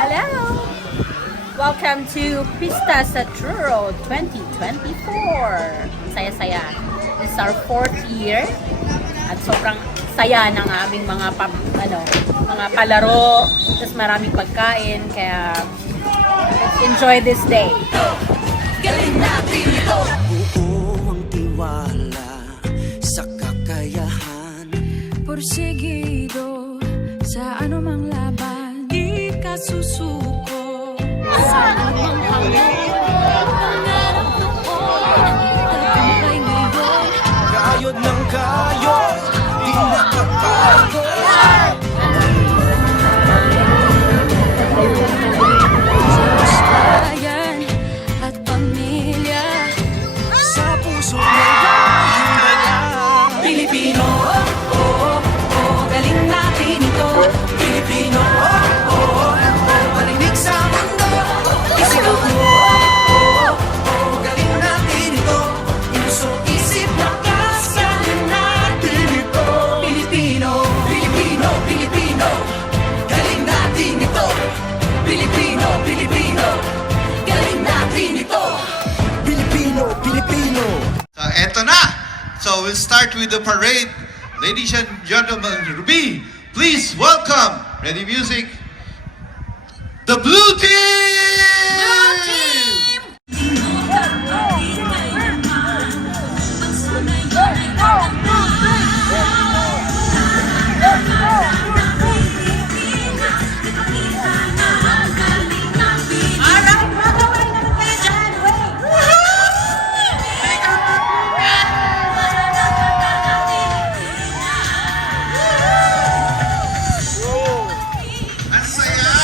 Hello! Welcome to Pista sa Truro 2024. Saya-saya. This is our 4th year. At sobrang saya ng aming mga mga palaro. Tapos maraming pagkain. Kaya let's enjoy this day. Galing natin ito. Buo ang tiwala sa kakayahan. Porsigido sa anumang laban. Di ka susuko sa anumang hangin. Pangarap ko tagumpay ngayon. Kayod ng kayod, di nakapagod. Bayan at pamilya. Sa puso may laging dala. Pilipino, oh, oh, oh, galing natin ito. Pilipino, oh, oh, oh, marinig sa mundo. Isigaw mo, oh, oh, galing natin ito. Puso, isip, lakas, galing natin ito. Pilipino, Pilipino, Pilipino, galing natin ito. Pilipino, Pilipino, galing natin ito. Pilipino, Pilipino. So, eto na! So, we'll start with the parade. Ladies and gentlemen, Ruby, please welcome, ready music, the Blue Team! Blue Team! Ang saya!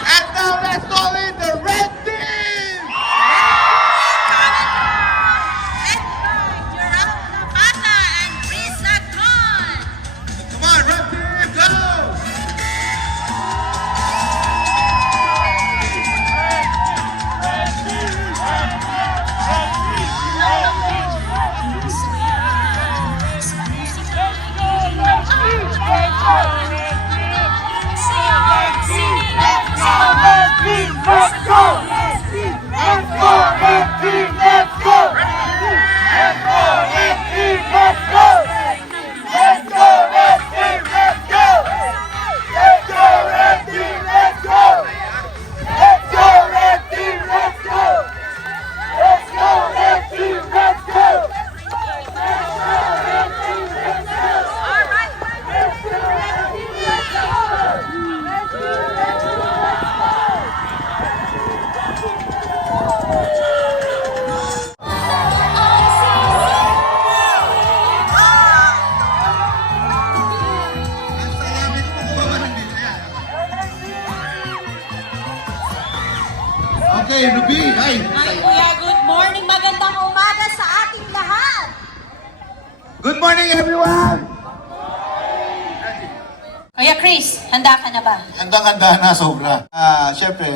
And now let's call in the Red Team! Come on, Red Team, go! Okay, Ruby, hi! Hi Kuya, good morning. Magandang umaga sa ating lahat. Good morning, everyone! Kuya Chris, handa ka na ba? Handang-handa na sobra. Siyempre,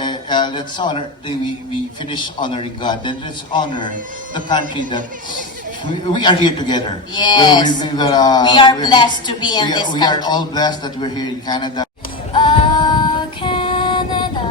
let's honor, we finish honoring God, and let's honor the country that we are here together. Yes. We are blessed to be in this We are country. all blessed that we're here in Canada. oh Canada,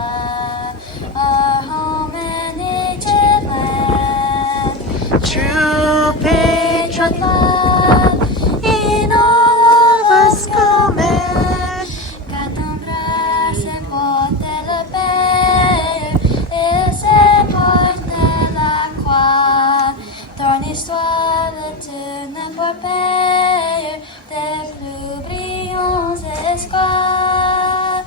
our home and native land. True patriot love in all of us command. Catumbrarse porte le père et c'est porte la croix. Ton histoire de n'importe père des plus brillants espoirs.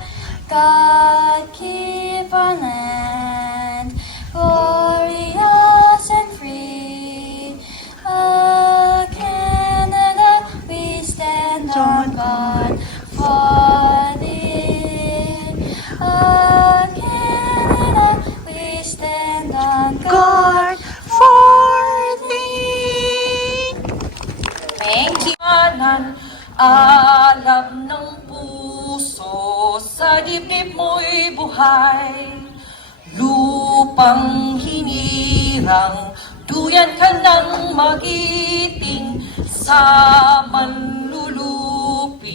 God keep our land glorious and free. Oh Canada, we stand on guard for thee. Oh Canada, we stand on guard for thee. Thank you. Alam ng puso sa dibdib mo'y buhay. Lupang hinirang Duyan ka ng magiting sa manlulupi.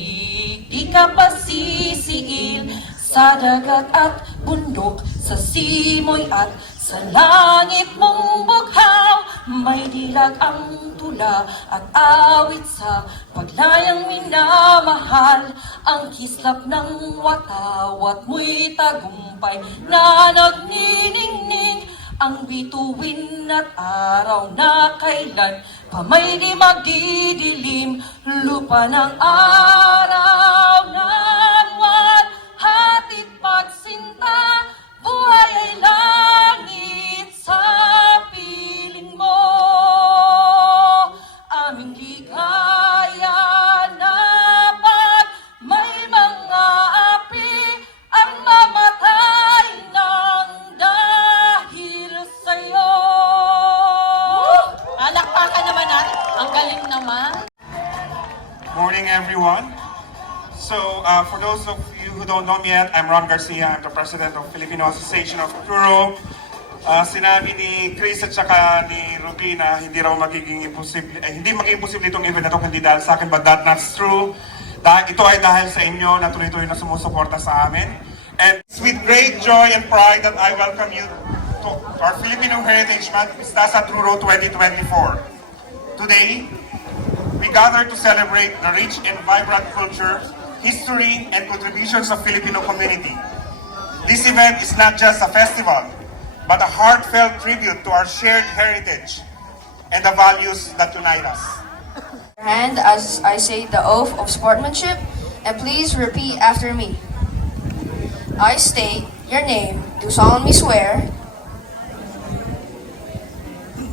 Di ka pasisiil sa dagat at bundok, sa simoy at sa langit mong bughaw. May dilag ang tula at awit sa paglayang minamahal. Ang kislap ng watawat mo'y tagumpay na nagniningning. Ang bituin at araw na kailan pa may di magdidilim. Lupa ng araw ng buwan, hatid pagsinta, buhay ay langit sa piling mo. Aming ligaya na pag may mga api ang mamatay ng dahil sa'yo. Alakpakan naman natin. Ang galing naman. Morning, everyone. So, for those of you who don't know me yet, I'm Ron Garcia. I'm the president of Filipino Association of Futuro. Sinabi ni Chris at saka ni Ruby na hindi raw magiging imposible, hindi magiging imposible itong event na ito hindi dahil sa akin, but that's true. Ito ay dahil sa inyo na tuloy-tuloy na sumusuporta sa amin. And it's with great joy and pride that I welcome you to our Filipino Heritage Month, Pistasa Truro 2024. Today, we gather to celebrate the rich and vibrant culture, history, and contributions of Filipino community. This event is not just a festival, but a heartfelt tribute to our shared heritage and the values that unite us. Hand as I say the oath of sportsmanship, and please repeat after me. I state your name, do solemnly swear,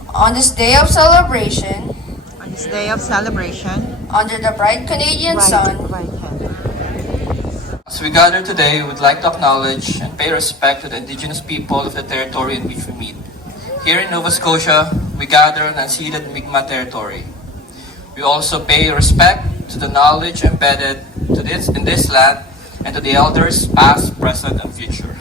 on this day of celebration, under the bright Canadian sun, As we gather today, we would like to acknowledge and pay respect to the indigenous people of the territory in which we meet. Here in Nova Scotia, we gather on unceded Mi'kmaq territory. We also pay respect to the knowledge embedded in this land and to the elders past, present, and future.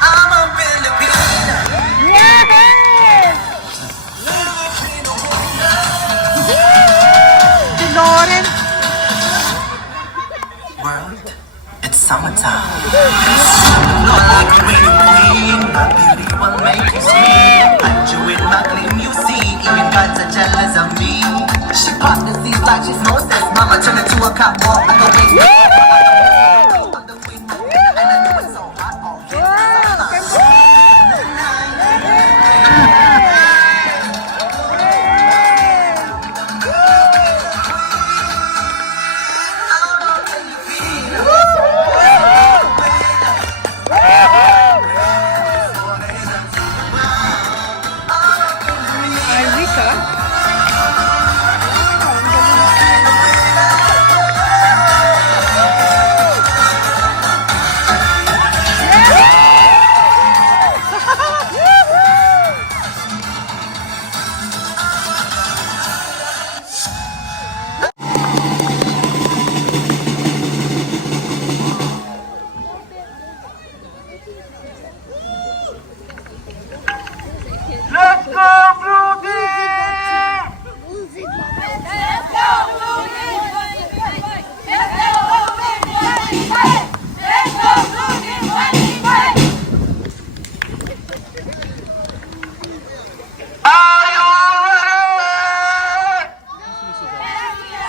I'm a Filipino. World, it's summertime. No like a pretty queen, but beauty will make you scream. I do it my gleam, you see, even gods are jealous of me. She popped the seeds like she's Moses. Mama turned into a cop walk like a waste. And I know it's so hot all day.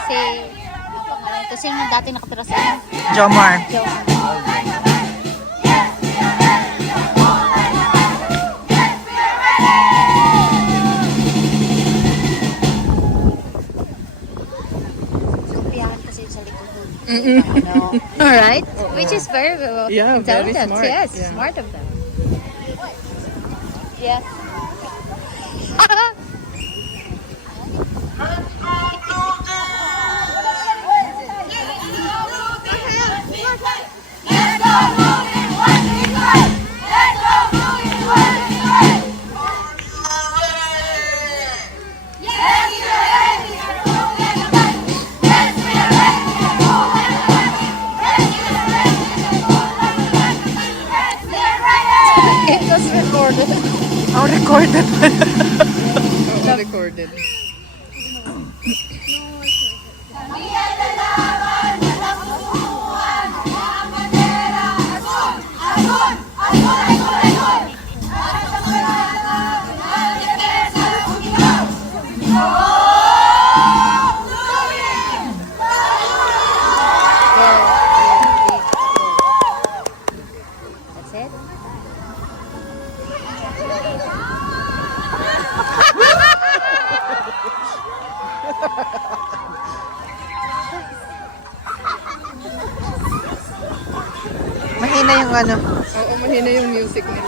Si, ang pangalan ito, sino dati nakatira sa Jomar. Sopiahan kasi sa likod. Ano, alright? Which is very Yeah, very intelligent. smart. Yes, Yeah. smart of them. Yes. It was recorded. Oh, recorded. Oh, recorded. That's it. Mahina yung ano. Oo, mahina yung music nila.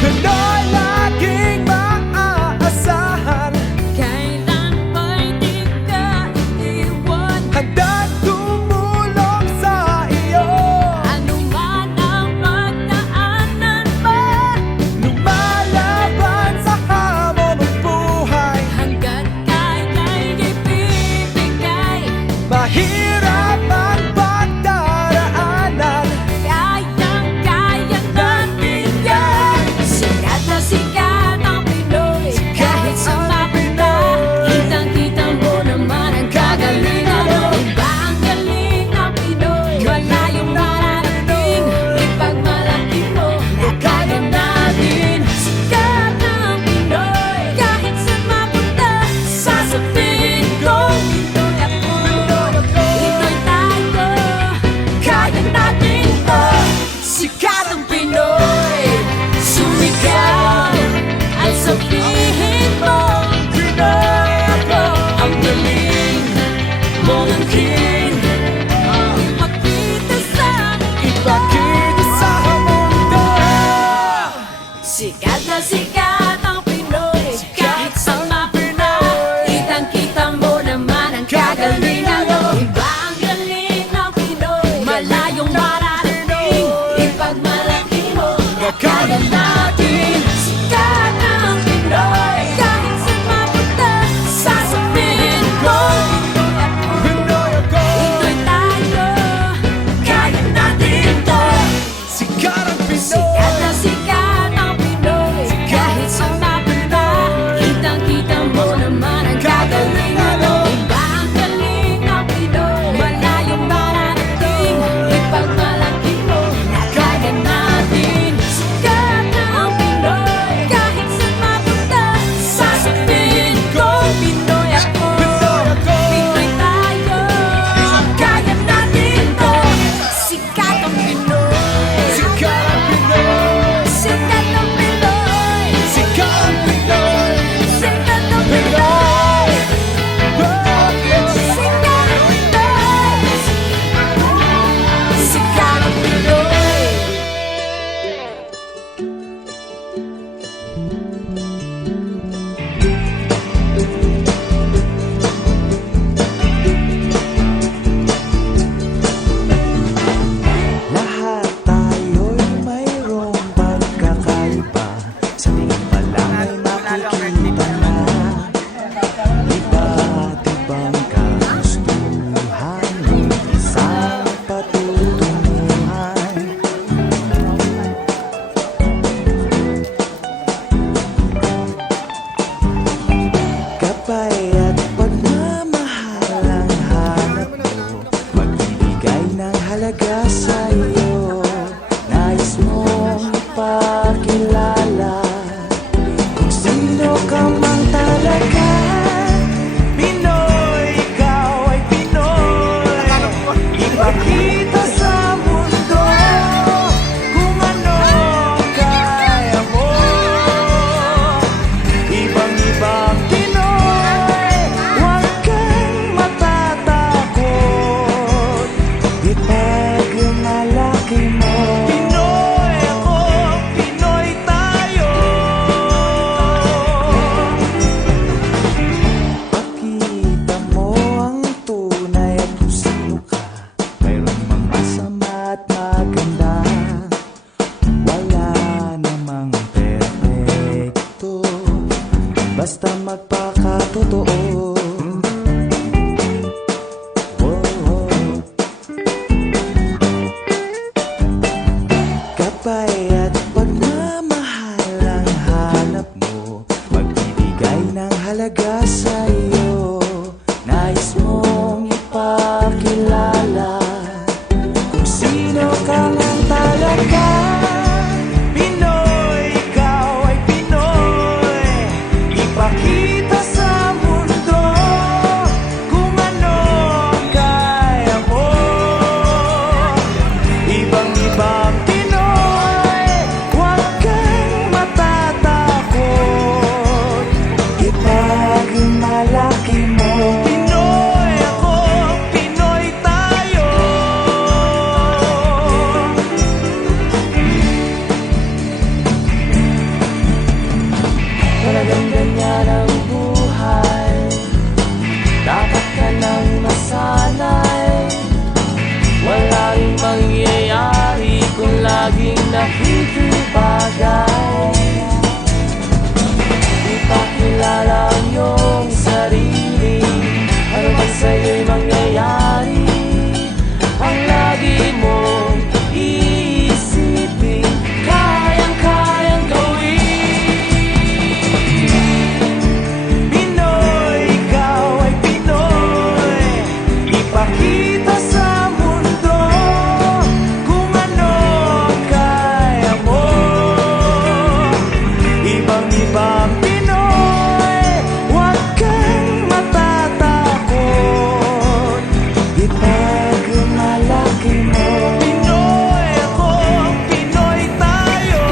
Pinoy laging maaasahan. Kailan ba'y di ka iiwan? Handang tumulong sa iyo. Ano man ang pagdaanan mo, Lumalaban sa hamon ng buhay. hanggat kaya'y ibibigay. Mahirap ang pagdaraanan. Kayang-kaya natin yan. Sikat na sikat ang Pinoy. Kahit sa mapita, kitang-kita mo naman ang kagalingan mo. Iba ang galing ng Pinoy. Malayong mararating, ipagmalaki mo na kaya natin. Sikat ng Pinoy. Kahit sa mapunta, sasabihin ko, Pinoy ako. Pinoy tayo, kaya natin to. Sikat ang Pinoy, sumigaw at sabihin mo, Pinoy ako. Ang galing mong angkin, ipakita sa Ipakita sa mundo. sikat na sikat ang Pinoy. Kahit sa mapuna, kitang-kita mo naman ang kagalingan mo. Iba ang galing ng Pinoy. Malayong mararating, ipagmalaki mo na kaya natin. Sikat ang Pinoy. Kahit sa mapuna, sasabihin ko, Pinoy ako. Pinoy tayo, kaya natin to. Sikat ang Sikat Pinoy. na sikat ang Pinoy. Kahit sa mapuna, kitang-kita mo naman ang kagalingan mo. Iba ang galing ng Pinoy. Malayong mararating, ipagmalaki mo na kaya natin. Sikat na ang Pinoy. Kahit sa mapuna, sasabihin ko, Pinoy ako. Pinoy ako. Pinoy tayo, kaya natin to. Sikat ang Pinoy. Sikat ang Pinoy. Sikat ang Pinoy. Sikat ang Pinoy. Sikat ang Pinoy. Sikat ang Pinoy. Sikat ang Pinoy. Lahat tayo'y mayroong pagkakaiba. Sa tingin pa lang ay makikita na iba't ibang kagustuhan ng isang patutunguhan. Kapay at pagmamahal ang hanap mo. Magbibigay ng halaga sa iyo. Nais mong ipakilala kung sino ka mang talaga. Pinoy, ikaw ay Pinoy. Ipakita sa mundo kung ano ang kaya mo. Ibang-ibang Pinoy, huwag kang matatakot. Ipagmalaki mo. Pinoy ako, Pinoy tayo. Pakita mo ang tunay at kung sino ka. Mayroon mang masama at maganda. Wala namang perfecto, basta magpakatotoo. Kapay at pagmamahal ang hanap mo. Magbibigay ng halaga sa iyo. Nais mong ipakilala kung sino ka lang talaga. Pinoy, ikaw ay Pinoy. Ipakita kahit bagay. Ipakilala ang iyong sarili, ano man sa'yo'y mangyayari, ang lagi mong iisipin, kayang-kayang gawin. Pinoy, ikaw ay Pinoy, ipakita sa mundo kung ano kaya mo. Ibang-ibang Pinoy, huwag kang matatakot, ipagmalaki mo. Pinoy ako, Pinoy tayo.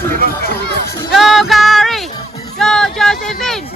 Go, Gary! Go, Josephine!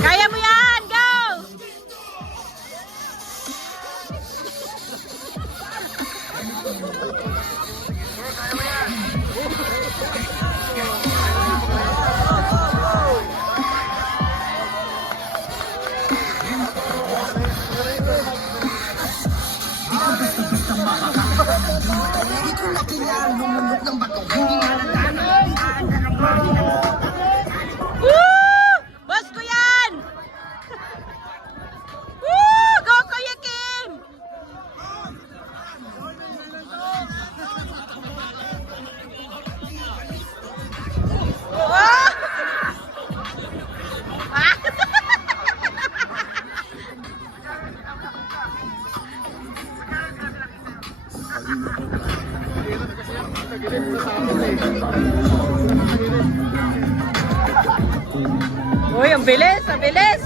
Kaya mo yan! Go! Woo! Boss ko yan! Woo! Go, Kuya Kim! Wow! Uy, ang bilis, ang bilis!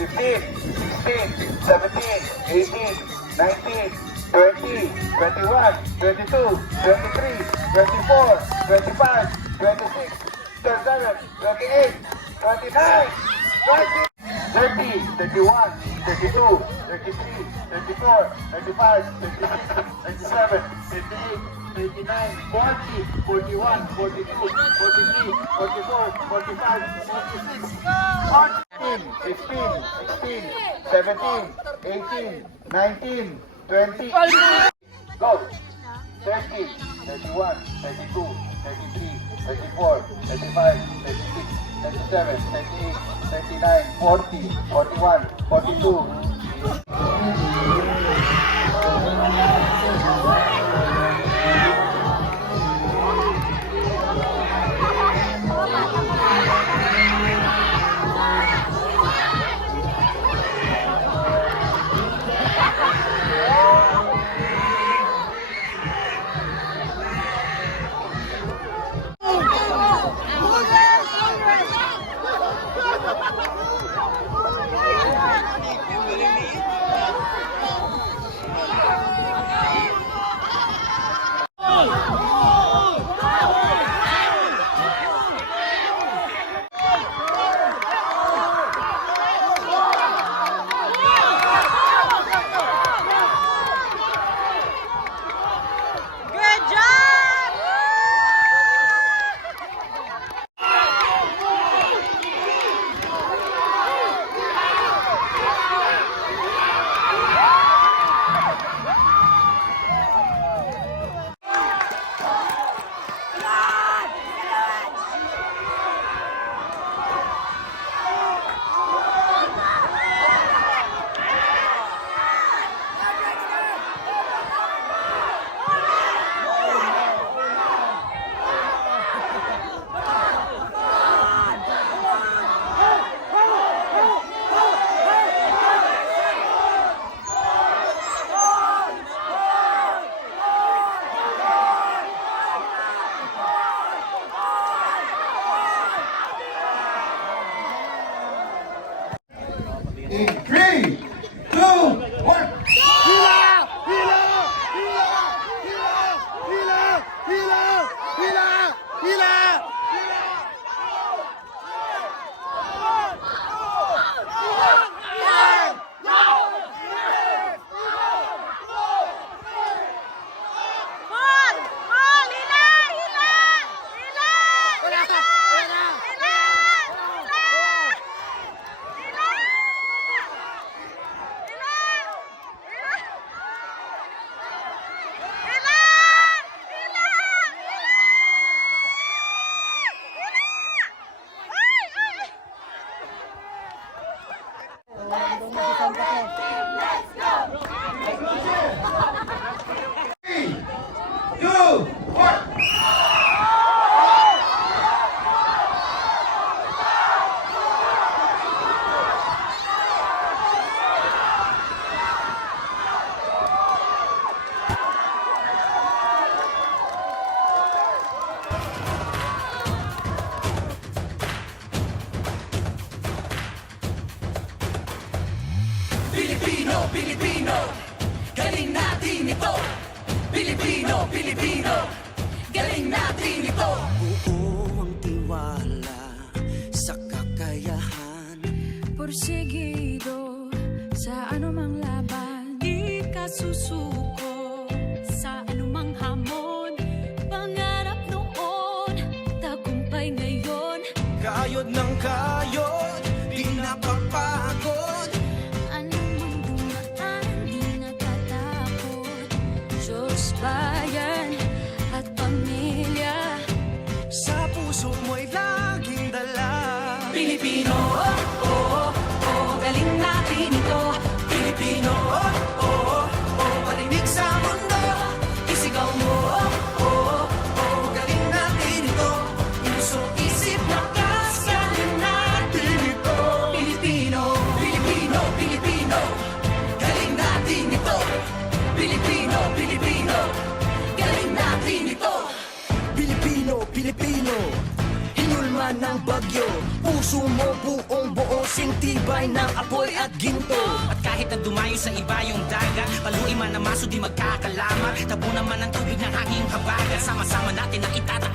15, 16, 17, 18, 19, 20, 21, 22, 23, 24, 25, 26, 27, 28, 29, 30, 30, 31, 32, 33, 34, 35, 36, 37, 38, 39, 40, 41, 42, 43, 44, 45, 46, 15, 16, 17, 18, 19, 20, go! 30, 31, 32, 33, 34, 35, 36, 37, 38, 39, 40, 41, 42. In 3, 2, 1. Pilipino, Pilipino, galing natin ito. Pilipino, Pilipino, galing natin ito. Buo ang tiwala sa kakayahan. Porsigido sa anumang laban, di ka susuko sa anumang hamon. Pangarap noon, tagumpay ngayon. Kayod ng kayod, di napapagod. Anumang dumaan, di natatakot. Diyos, bayan at pamilya. Sa puso mo'y laging dala. Pilipino, oh, oh, oh, galing natin ito. Pilipino, oh, oh, oh, parinig sa mundo. Isigaw mo, oh, oh, oh, galing natin ito. Puso, isip, lakas, galing natin ito. Pilipino, Pilipino, Pilipino, galing natin ito. Pilipino, Pilipino, galing natin ito. Pilipino, Pilipino, hinulman ng bagyo. Puso mo buong buo Kasing tibay ng apoy at ginto. At kahit na dumayo sa iba yung dagat, paluin man na maso di magkakalamat. Tabo naman ang tubig ng hanging habagat. Sama-sama natin ang itataas